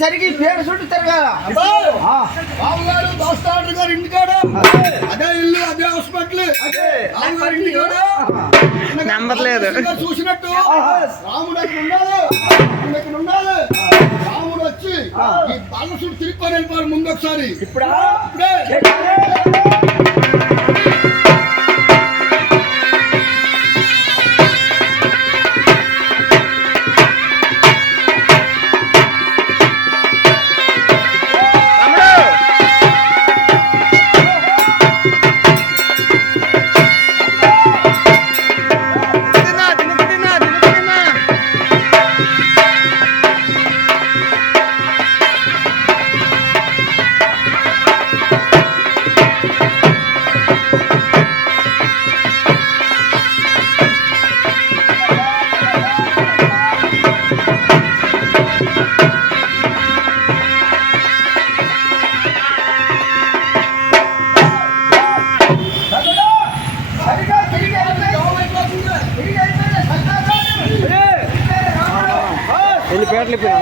సరిగి పేరు చుట్టూ తిరగాల. బాబు గారు దోస్తాడు గారు ఇంటికాడ. అదే. ఇల్లు అదే హాస్పిటల్ రాము గారు ఇంటికాడ. నెంబర్ లేదు. ఇంకా చూసినట్టు. రాముడు అక్కడ ఉండాలి రాముడు ఇక్కడ ఉండాలి రాముడు వచ్చి ఈ బాల చుట్టూ తిరుక్కొని వెళ్ళిపోవాలి ముందు ఒకసారి. ఇప్పుడా?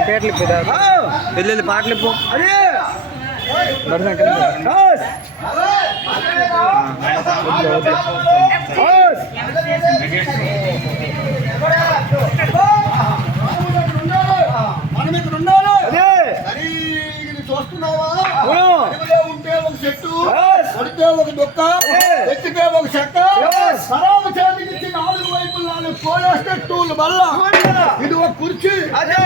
ఇప్పు పేటలు ఇప్పు. వెళ్ళి పాటలు మనం ఇక్కడ అదే చూస్తున్నావా ఉంటే ఒక చెట్టు ఒక దుక్క Yes. ఎత్తితే ఒక చెక్క. సరాబ నాలుగు టూల్ బల్ల ఇది ఒక కుర్చీ అదే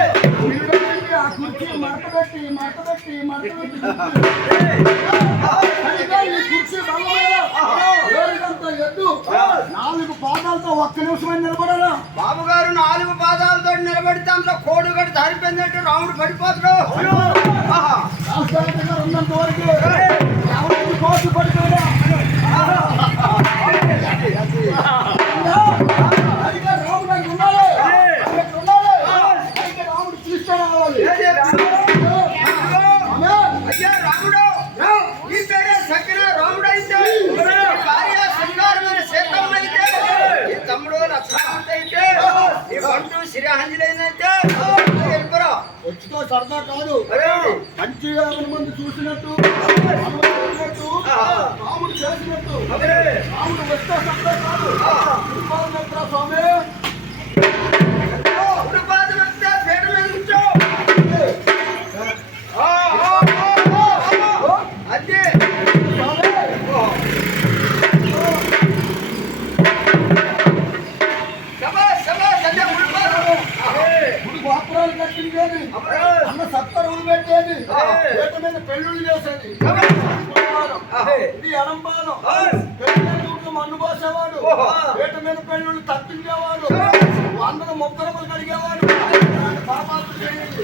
కుర్చీ బల్ల మీద ఏడుగంత ఎద్దు నాలుగు పాదాలతో ఒక్క నిమిషం నిలబడాలా బాబు గారు నాలుగు పాదాలతో నిలబెడితే అందులో కోడు గడి దారిపోయిందంటే రాముడు పడిపోతాడు. ఉన్నంత వరకు ఎవరికి కోర్టు సరదా కాదు. అరే. మంచి యాభై మంది చూసినట్టు రాముడు చేసినట్టు. రాముడు వస్తే సరదా కాదు స్వామి. ఉడుపాది పెళ్ళిళ్ళు చేసేది. ఇది పెళ్ళి మన్ను పోసేవాడు. పేట మీద పెళ్ళిళ్ళు తప్పించేవాడు. అందరూ ముక్కరములు కడిగేవాడు. పాపాలు చేయండి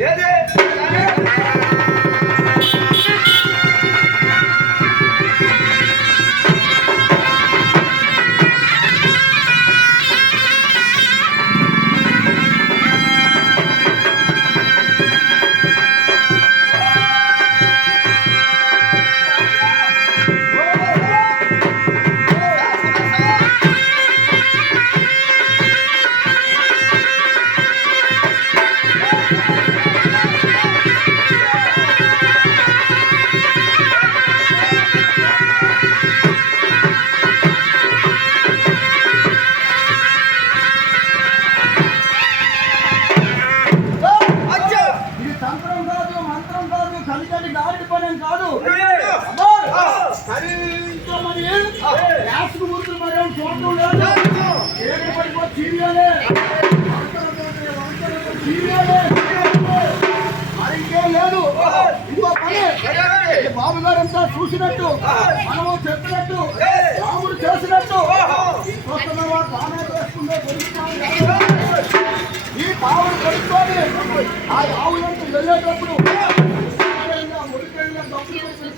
Yedi. మరి ముందు గుర్తు చూడటం లేదు ఏడు పడిపో మరి ఇంకేం లేదు పని బాబు గారంతా చూసినట్టు మనము చెప్పినట్టు రాముడు చేసినట్టు. చూస్తున్నావా బాగా ఈ పావులు కలుపుకొని ఆ ఆవులంతా వెళ్ళేటప్పుడు మురికెళ్ళిన డబ్బులు వేసిన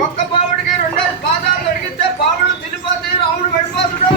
ఒక్క పావుడికి రెండేసి పాదాలు తొడిగితే పావుడు తిరిగిపోతే రాముడు వెళ్ళిపోతుడు.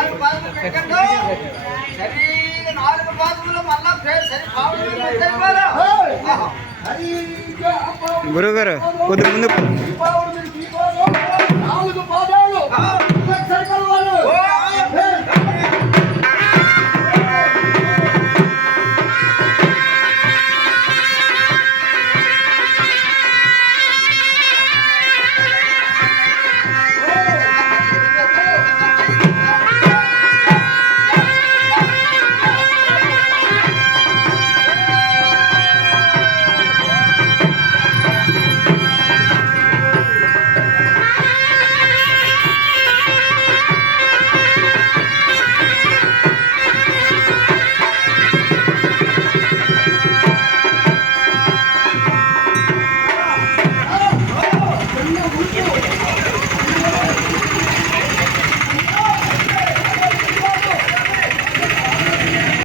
నాలుగు పాదములు పెట్టండు సరిగా నాలుగు పాదములు మళ్ళా పే- సరి పావుడు మీద పెట్టేయాలా? హరిగా ఆ పావుడు గురువు గారు కొద్ది మీద